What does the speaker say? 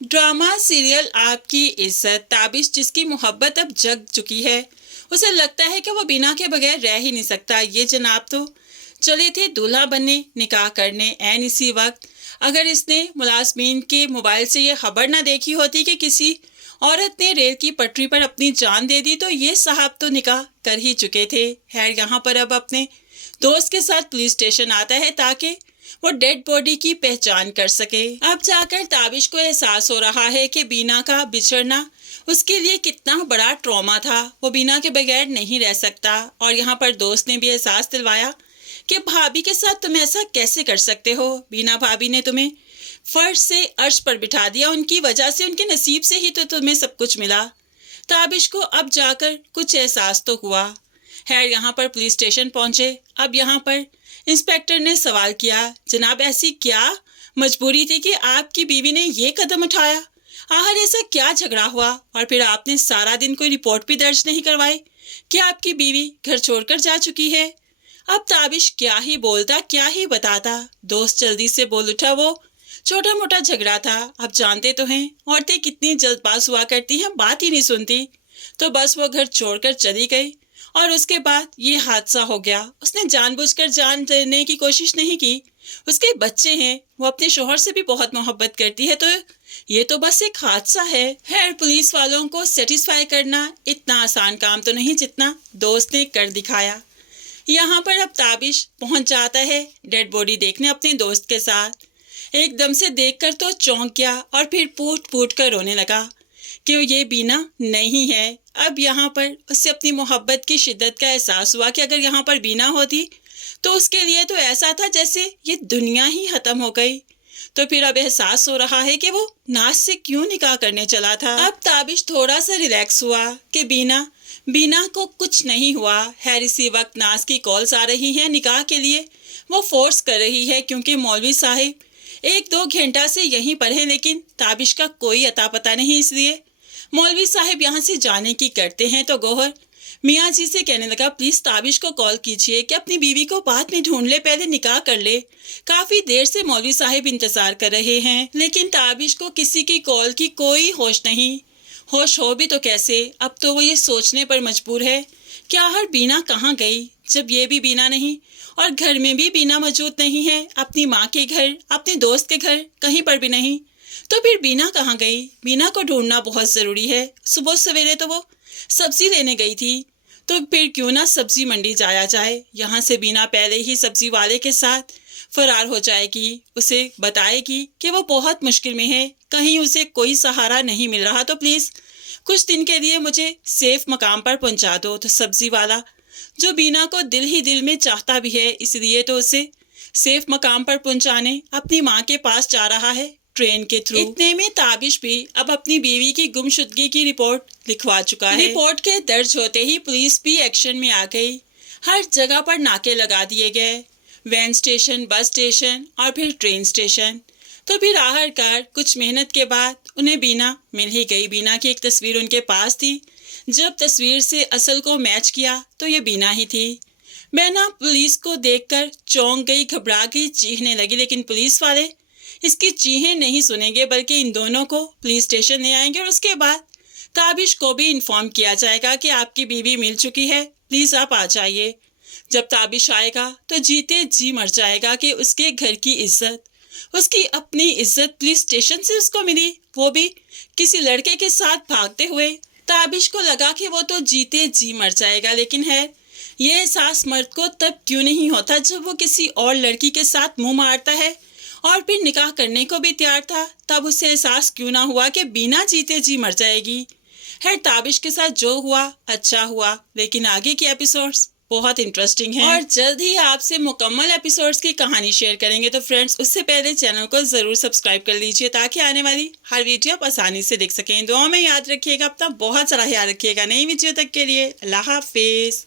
Drama serial आपकी इज्जत ताबिश जिसकी मोहब्बत अब जग चुकी है, उसे लगता है कि वो बिना के बगैर रह ही नहीं सकता। ये जनाब तो चले थे दूल्हा बनने, निकाह करने। ऐन इसी वक्त अगर इसने मुलाजमीन के मोबाइल से ये खबर ना देखी होती कि किसी औरत ने रेल की पटरी पर अपनी जान दे दी, तो ये साहब तो निकाह कर ही चुके थे। खैर, यहाँ पर अब अपने दोस्त के साथ पुलिस स्टेशन आता है ताकि वो डेड बॉडी की पहचान कर सके। अब जाकर ताबिश को एहसास हो रहा है कि बीना का बिछड़ना उसके लिए कितना बड़ा ट्रॉमा था। वो बीना के बगैर नहीं रह सकता। और यहाँ पर दोस्त ने भी एहसास दिलवाया कि भाभी के साथ तुम ऐसा कैसे कर सकते हो। बीना भाभी ने तुम्हें फर्श से अर्श पर बिठा दिया, उनकी वजह से, उनके नसीब से ही तो तुम्हें सब कुछ मिला। ताबिश को अब जाकर कुछ एहसास तो हुआ। खैर, यहाँ पर पुलिस स्टेशन पहुंचे। अब यहाँ पर इंस्पेक्टर ने सवाल किया, जनाब ऐसी क्या मजबूरी थी कि आपकी बीवी ने ये कदम उठाया? आखिर ऐसा क्या झगड़ा हुआ और फिर आपने सारा दिन कोई रिपोर्ट भी दर्ज नहीं करवाई कि आपकी बीवी घर छोड़कर जा चुकी है? अब ताबिश क्या ही बोलता, क्या ही बताता। दोस्त जल्दी से बोल उठा, वो छोटा मोटा झगड़ा था। अब जानते तो हैं औरतें कितनी जल्दबाज हुआ करती हैं, बात ही नहीं सुनती। तो बस वो घर छोड़कर चली गई और उसके बाद ये हादसा हो गया। उसने जानबूझकर जान देने की कोशिश नहीं की। उसके बच्चे हैं, वो अपने शोहर से भी बहुत मोहब्बत करती है, तो ये तो बस एक हादसा है। खैर, पुलिस वालों को सेटिस्फाई करना इतना आसान काम तो नहीं जितना दोस्त ने कर दिखाया। यहाँ पर अब ताबिश पहुंच जाता है डेड बॉडी देखने अपने दोस्त के साथ। एकदम से देखकर तो चौंक गया और फिर फूट फूट कर रोने लगा कि ये बीना नहीं है। अब यहाँ पर उससे अपनी मोहब्बत की शिद्दत का एहसास हुआ कि अगर यहाँ पर बीना होती तो उसके लिए तो ऐसा था जैसे ये दुनिया ही खत्म हो गई। तो फिर अब एहसास हो रहा है कि वो नाज से क्यों निकाह करने चला था। अब ताबिश थोड़ा सा रिलैक्स हुआ कि बीना को कुछ नहीं हुआ। खैर, इसी वक्त नाज की कॉल्स आ रही हैं निकाह के लिए। वो फोर्स कर रही है क्योंकि मौलवी साहिब 1-2 घंटा से यहीं पर है, लेकिन ताबिश का कोई अता पता नहीं। इसलिए मौलवी साहिब यहाँ से जाने की करते हैं तो गौहर मियाँ जी से कहने लगा, प्लीज ताबिश को कॉल कीजिए कि अपनी बीवी को बाद में ढूंढ ले, पहले निकाह कर ले। काफी देर से मौलवी साहिब इंतजार कर रहे हैं, लेकिन ताबिश को किसी की कॉल की कोई होश नहीं। होश हो भी तो कैसे। अब तो वो ये सोचने पर मजबूर है कि आखिर बीना कहाँ गई, जब ये भी बीना नहीं और घर में भी बीना मौजूद नहीं है। अपनी माँ के घर, अपने दोस्त के घर, कहीं पर भी नहीं। तो फिर बीना कहाँ गई? बीना को ढूंढना बहुत जरूरी है। सुबह सवेरे तो वो सब्जी लेने गई थी, तो फिर क्यों ना सब्जी मंडी जाया जाए। यहाँ से बीना पहले ही सब्जी वाले के साथ फरार हो जाएगी, उसे बताएगी कि वो बहुत मुश्किल में है, कहीं उसे कोई सहारा नहीं मिल रहा, तो प्लीज कुछ दिन के लिए मुझे सेफ मकाम पर पहुंचा दो। तो सब्जी वाला, जो बीना को दिल ही दिल में चाहता भी है, इसलिए तो उसे सेफ मकाम पर पहुंचाने अपनी माँ के पास जा रहा है ट्रेन के थ्रू। इतने में ताबिश भी अब अपनी बीवी की गुमशुदगी की रिपोर्ट लिखवा चुका है। रिपोर्ट के दर्ज होते ही पुलिस भी एक्शन में आ गई। हर जगह पर नाके लगा दिए गए, वैन स्टेशन, बस स्टेशन और फिर ट्रेन स्टेशन। तो फिर आखिरकार कुछ मेहनत के बाद उन्हें बीना मिल ही गई। बीना की एक तस्वीर उनके पास थी। जब तस्वीर से असल को मैच किया तो ये बीना ही थी। मैं पुलिस को देखकर चौंक गई, घबरा गई, चीखने लगी, लेकिन पुलिस वाले इसकी चीखें नहीं सुनेंगे, बल्कि इन दोनों को पुलिस स्टेशन ले आएंगे और उसके बाद ताबिश को भी इन्फॉर्म किया जाएगा कि आपकी बीवी मिल चुकी है, प्लीज आप आ जाइए। जब ताबिश आएगा तो जीते जी मर जाएगा कि उसके घर की इज्जत, उसकी अपनी इज्जत पुलिस स्टेशन से उसको मिली, वो भी किसी लड़के के साथ भागते हुए। ताबिश को लगा कि वो तो जीते जी मर जाएगा, लेकिन है ये एहसास मर्द को तब क्यों नहीं होता जब वो किसी और लड़की के साथ मुंह मारता है और फिर निकाह करने को भी तैयार था। तब उसे एहसास क्यों ना हुआ कि बीना जीते जी मर जाएगी। खैर, ताबिश के साथ जो हुआ अच्छा हुआ, लेकिन आगे के एपिसोड्स बहुत इंटरेस्टिंग हैं और जल्द ही आपसे मुकम्मल एपिसोड्स की कहानी शेयर करेंगे। तो फ्रेंड्स, उससे पहले चैनल को जरूर सब्सक्राइब कर लीजिए ताकि आने वाली हर वीडियो आप आसानी से देख सकें। दुआ में याद रखिएगा, अपना बहुत सारा ख्याल रखिएगा। नई वीडियो तक के लिए अल्लाह हाफिज।